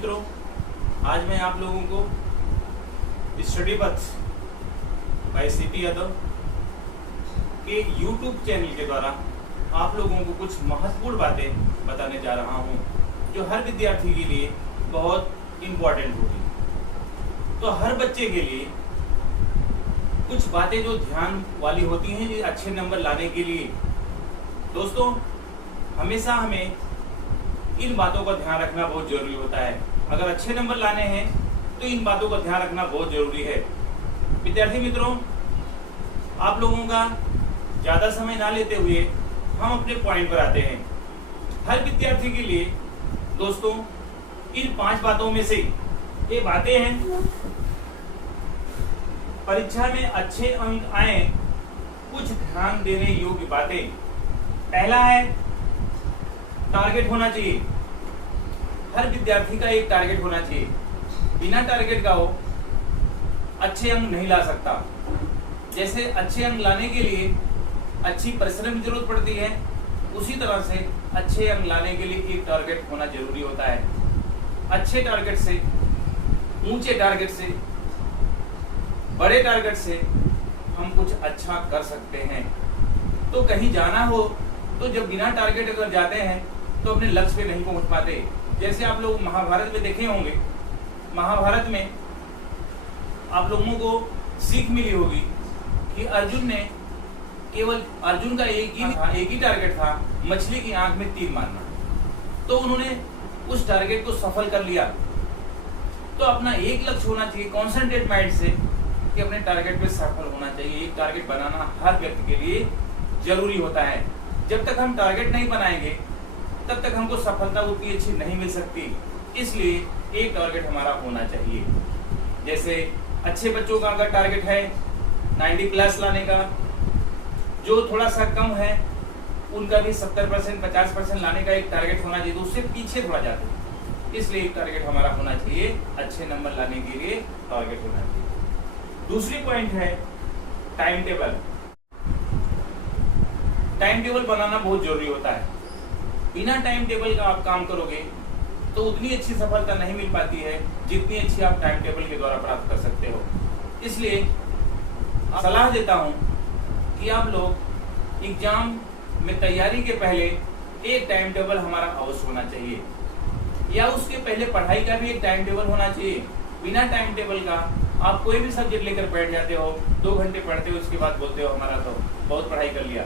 मित्रों, आज मैं आप लोगों को स्टडी पथ बाय सीपी यादव के YouTube चैनल के द्वारा आप लोगों को कुछ महत्वपूर्ण बातें बताने जा रहा हूं, जो हर विद्यार्थी के लिए बहुत इम्पोर्टेंट होगी। तो हर बच्चे के लिए कुछ बातें जो ध्यान वाली होती हैं, ये अच्छे नंबर लाने के लिए। दोस्तों, हमेशा हमें इन बातों का ध्यान रखना बहुत जरूरी होता है। अगर अच्छे नंबर लाने हैं तो इन बातों का ध्यान रखना बहुत जरूरी है। विद्यार्थी मित्रों, आप लोगों का ज़्यादा समय ना लेते हुए हम अपने पॉइंट पर आते हैं। हर विद्यार्थी के लिए दोस्तों इन 5 बातों में से ये बातें हैं, परीक्षा में अच्छे अंक आए, कुछ ध्यान देने योग्य बातें। पहला है टारगेट होना चाहिए। हर विद्यार्थी का एक टारगेट होना चाहिए। बिना टारगेट का वो अच्छे अंक नहीं ला सकता। जैसे अच्छे अंक लाने के लिए अच्छी परिश्रम की जरूरत पड़ती है, उसी तरह से अच्छे अंक लाने के लिए एक टारगेट होना जरूरी होता है। अच्छे टारगेट से, ऊंचे टारगेट से, बड़े टारगेट से हम कुछ अच्छा कर सकते हैं। तो कहीं जाना हो तो जब बिना टारगेट अगर जाते हैं तो अपने लक्ष्य पे नहीं पहुंच पाते। जैसे आप लोग महाभारत में देखे होंगे, महाभारत में आप लोगों को सीख मिली होगी कि अर्जुन ने केवल अर्जुन का एक ही टारगेट था, मछली की आंख में तीर मारना। तो उन्होंने उस टारगेट को सफल कर लिया। तो अपना एक लक्ष्य होना चाहिए, कॉन्सेंट्रेट माइंड से, कि अपने टारगेट पे सफल होना चाहिए। एक टारगेट बनाना हर व्यक्ति के लिए जरूरी होता है। जब तक हम टारगेट नहीं बनाएंगे तब तक हमको सफलता उतनी अच्छी नहीं मिल सकती। इसलिए एक टारगेट हमारा होना चाहिए। जैसे अच्छे बच्चों का अगर टारगेट है 90+ लाने का, जो थोड़ा सा कम है उनका भी 70% 50% लाने का एक टारगेट होना चाहिए। तो उससे पीछे थोड़ा जाते हैं। इसलिए एक टारगेट हमारा होना चाहिए। अच्छे नंबर लाने के लिए टारगेट होना चाहिए। दूसरी पॉइंट है टाइम टेबल। टाइम टेबल बनाना बहुत जरूरी होता है। बिना टाइम टेबल का आप काम करोगे तो उतनी अच्छी सफलता नहीं मिल पाती है जितनी अच्छी आप टाइम टेबल के द्वारा प्राप्त कर सकते हो। इसलिए सलाह देता हूं कि आप लोग एग्जाम में तैयारी के पहले एक टाइम टेबल हमारा अवश्य होना चाहिए, या उसके पहले पढ़ाई का भी एक टाइम टेबल होना चाहिए। बिना टाइम टेबल का आप कोई भी सब्जेक्ट लेकर बैठ जाते हो, 2 घंटे पढ़ते हो, उसके बाद बोलते हो हमारा तो बहुत पढ़ाई कर लिया।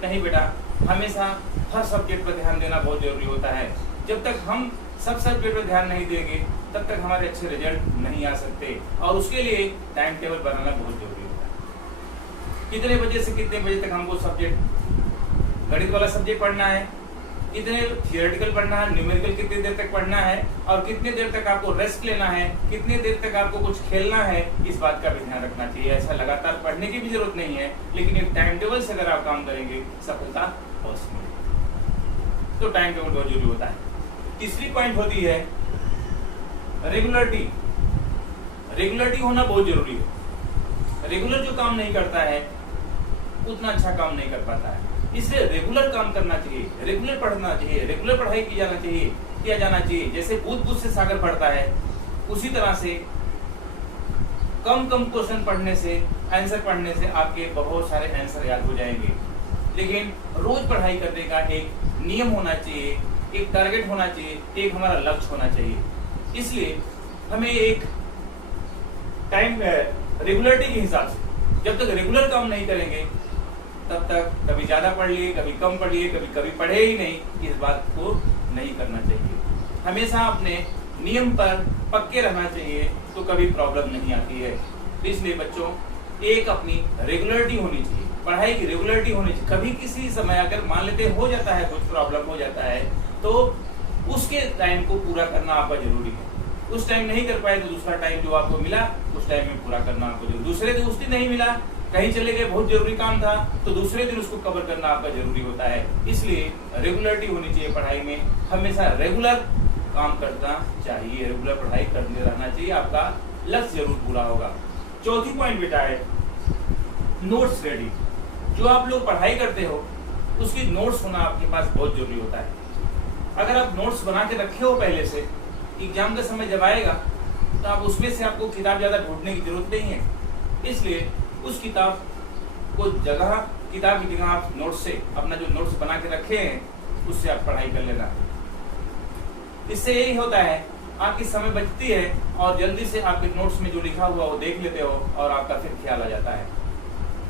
नहीं बेटा, हमेशा हर सब्जेक्ट पर ध्यान देना बहुत जरूरी होता है। जब तक हम सब सब्जेक्ट पर ध्यान नहीं देंगे तब तक हमारे अच्छे रिजल्ट नहीं आ सकते, और उसके लिए टाइम टेबल बनाना बहुत जरूरी होता है। कितने बजे से कितने बजे तक हमको सब्जेक्ट, गणित वाला सब्जेक्ट पढ़ना है, कितने थियोरेटिकल पढ़ना है, न्यूमेरिकल कितनी देर तक पढ़ना है, और कितने देर तक आपको रेस्ट लेना है, कितने देर तक आपको कुछ खेलना है, इस बात का भी ध्यान रखना चाहिए। ऐसा लगातार पढ़ने की भी जरूरत नहीं है, लेकिन एक टाइम टेबल से अगर आप काम करेंगे सफलता अवश्य मिलेगी। तो टाइम टेबल बहुत जरूरी होता है। तीसरी पॉइंट होती है रेगुलरिटी। रेगुलरिटी होना बहुत जरूरी है। रेगुलर जो काम नहीं करता है उतना अच्छा काम नहीं कर पाता है। इसलिए रेगुलर काम करना चाहिए, रेगुलर पढ़ना चाहिए, रेगुलर पढ़ाई किया जाना चाहिए। जैसे बूंद से सागर बढ़ता है, उसी तरह से कम क्वेश्चन पढ़ने से, आंसर पढ़ने से आपके बहुत सारे आंसर याद हो जाएंगे। लेकिन रोज पढ़ाई करने का एक नियम होना चाहिए, एक टारगेट होना चाहिए, एक हमारा लक्ष्य होना चाहिए। इसलिए हमें एक टाइम रेगुलरिटी के हिसाब से, जब तक रेगुलर काम नहीं करेंगे तब तक कभी ज्यादा पढ़ लिए, कभी कम पढ़ लिए, कभी पढ़े ही नहीं, इस बात को नहीं करना चाहिए। हमेशा अपने नियम पर पक्के रहना चाहिए, तो कभी प्रॉब्लम नहीं आती है। इसलिए बच्चों, एक अपनी रेगुलरिटी होनी चाहिए, पढ़ाई की रेगुलरिटी होनी चाहिए। कभी किसी समय अगर मान लेते हो जाता है, कुछ प्रॉब्लम हो जाता है, तो उसके टाइम को पूरा करना आपका जरूरी है। उस टाइम नहीं कर पाए तो दूसरा टाइम जो आपको मिला उस टाइम में पूरा करना आपको जरूरी। दूसरे दिन उस दिन नहीं मिला, कहीं चले गए, बहुत जरूरी काम था, तो दूसरे दिन उसको कवर करना आपका जरूरी होता है। इसलिए रेगुलरिटी होनी चाहिए पढ़ाई में। हमेशा रेगुलर काम करना चाहिए, रेगुलर पढ़ाई करते रहना चाहिए, आपका लक्ष्य जरूर पूरा होगा। चौथी पॉइंट बेटा है नोट्स रेडी। जो आप लोग पढ़ाई करते हो उसकी नोट्स होना आपके पास बहुत जरूरी होता है। अगर आप नोट्स बना के रखे हो पहले से, एग्जाम का समय जब आएगा तो आप उसमें से आपको किताब ज़्यादा ढूंढने की जरूरत नहीं है। इसलिए उस किताब को किताब की जगह आप नोट्स से अपना जो नोट्स बना के रखे हैं उससे आप पढ़ाई कर लेना। इससे यही होता है आपकी समय बचती है और जल्दी से आपके नोट्स में जो लिखा हुआ वो देख लेते हो और आपका फिर ख्याल आ जाता है।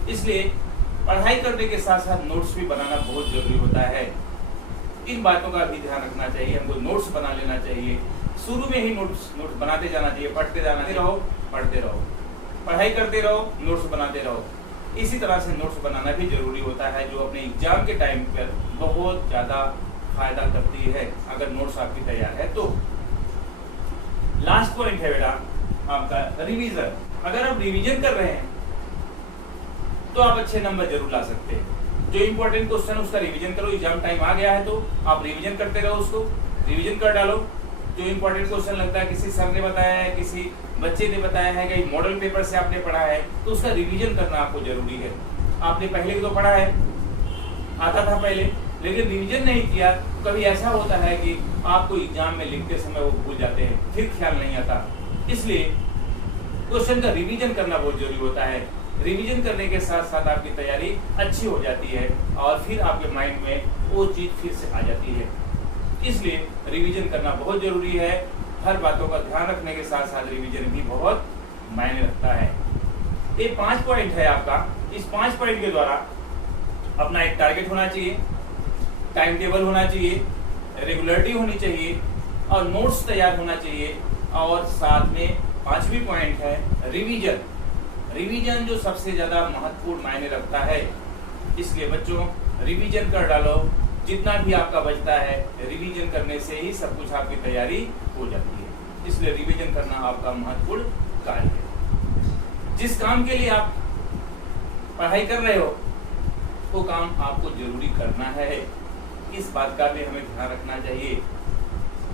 इसलिए पढ़ाई करने के साथ साथ नोट्स भी बनाना बहुत जरूरी होता है। इन बातों का भी ध्यान रखना चाहिए, हमको नोट्स बना लेना चाहिए। शुरू में ही नोट्स बनाते जाना चाहिए, पढ़ते रहो, पढ़ाई करते रहो, नोट्स बनाते रहो। इसी तरह से नोट्स बनाना भी जरूरी होता है, जो अपने एग्जाम के टाइम पर बहुत ज़्यादा फायदा करती है अगर नोट्स आपकी तैयार है तो। लास्ट पॉइंट है बेटा आपका रिवीजन। अगर आप रिवीजन कर रहे हैं तो आप अच्छे नंबर जरूर ला सकते हैं। जो इंपॉर्टेंट क्वेश्चन उसका रिवीजन करो, एग्जाम टाइम आ गया है तो आप रिवीजन करते रहो, उसको रिवीजन कर डालो। जो इंपॉर्टेंट क्वेश्चन लगता है, किसी सर ने बताया है, किसी बच्चे ने बताया है, कहीं मॉडल पेपर से आपने पढ़ा है, तो उसका रिवीजन करना आपको जरूरी है। आपने पहले भी तो पढ़ा है, आता था पहले, लेकिन रिवीजन नहीं किया तो कभी ऐसा होता है कि आपको एग्जाम में लिखते समय वो भूल जाते हैं, फिर ख्याल नहीं आता। इसलिए क्वेश्चन का रिवीजन करना बहुत जरूरी होता है। रिवीजन करने के साथ साथ आपकी तैयारी अच्छी हो जाती है और फिर आपके माइंड में वो चीज फिर से आ जाती है। इसलिए रिवीजन करना बहुत जरूरी है। हर बातों का ध्यान रखने के साथ साथ रिवीजन भी बहुत मायने रखता है। ये 5 पॉइंट है आपका। इस 5 पॉइंट के द्वारा अपना एक टारगेट होना चाहिए, टाइम टेबल होना चाहिए, रेगुलरिटी होनी चाहिए और नोट्स तैयार होना चाहिए। और साथ में 5वीं पॉइंट है रिवीजन। रिवीजन जो सबसे ज्यादा महत्वपूर्ण मायने रखता है। इसलिए बच्चों रिवीजन कर डालो, जितना भी आपका बचता है रिवीजन करने से ही सब कुछ आपकी तैयारी हो जाती है। इसलिए रिवीजन करना आपका महत्वपूर्ण कार्य है। जिस काम के लिए आप पढ़ाई कर रहे हो वो काम आपको जरूरी करना है। इस बात का भी हमें ध्यान रखना चाहिए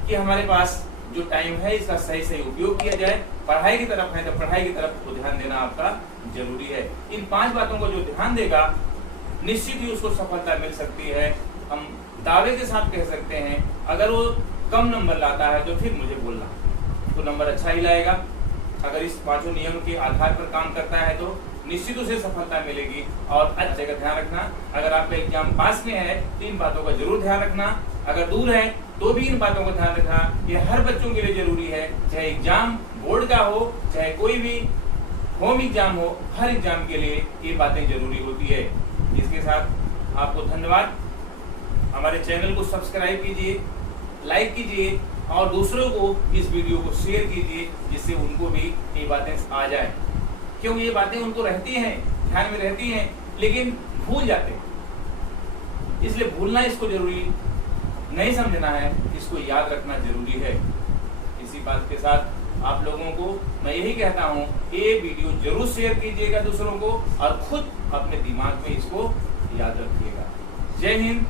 कि हमारे पास जो टाइम है इसका सही सही उपयोग किया जाए। पढ़ाई की तरफ है तो पढ़ाई की तरफ को ध्यान देना आपका जरूरी है। इन 5 बातों को जो ध्यान देगा निश्चित ही उसको सफलता मिल सकती है। हम दावे के साथ कह सकते हैं अगर वो कम नंबर लाता है तो फिर मुझे बोलना, तो नंबर अच्छा ही लाएगा। अगर इस 5 नियम के आधार पर काम करता है तो निश्चित उसे सफलता मिलेगी। और अच्छे का ध्यान रखना, अगर आपका एग्जाम पास में है तो इन बातों का जरूर ध्यान रखना। अगर दूर है तो भी इन बातों का ध्यान रखना। ये हर बच्चों के लिए जरूरी है, चाहे एग्जाम बोर्ड का हो, चाहे कोई भी होम एग्जाम हो, हर एग्जाम के लिए ये बातें जरूरी होती है। इसके साथ आपको धन्यवाद। हमारे चैनल को सब्सक्राइब कीजिए, लाइक कीजिए और दूसरों को इस वीडियो को शेयर कीजिए जिससे उनको भी ये बातें आ जाए। क्योंकि ये बातें उनको रहती हैं, ध्यान में रहती हैं, लेकिन भूल जाते हैं। इसलिए भूलना इसको जरूरी नहीं समझना है, इसको याद रखना जरूरी है। इसी बात के साथ आप लोगों को मैं यही कहता हूँ, ये वीडियो जरूर शेयर कीजिएगा दूसरों को और खुद अपने दिमाग में इसको याद रखिएगा। जय हिंद,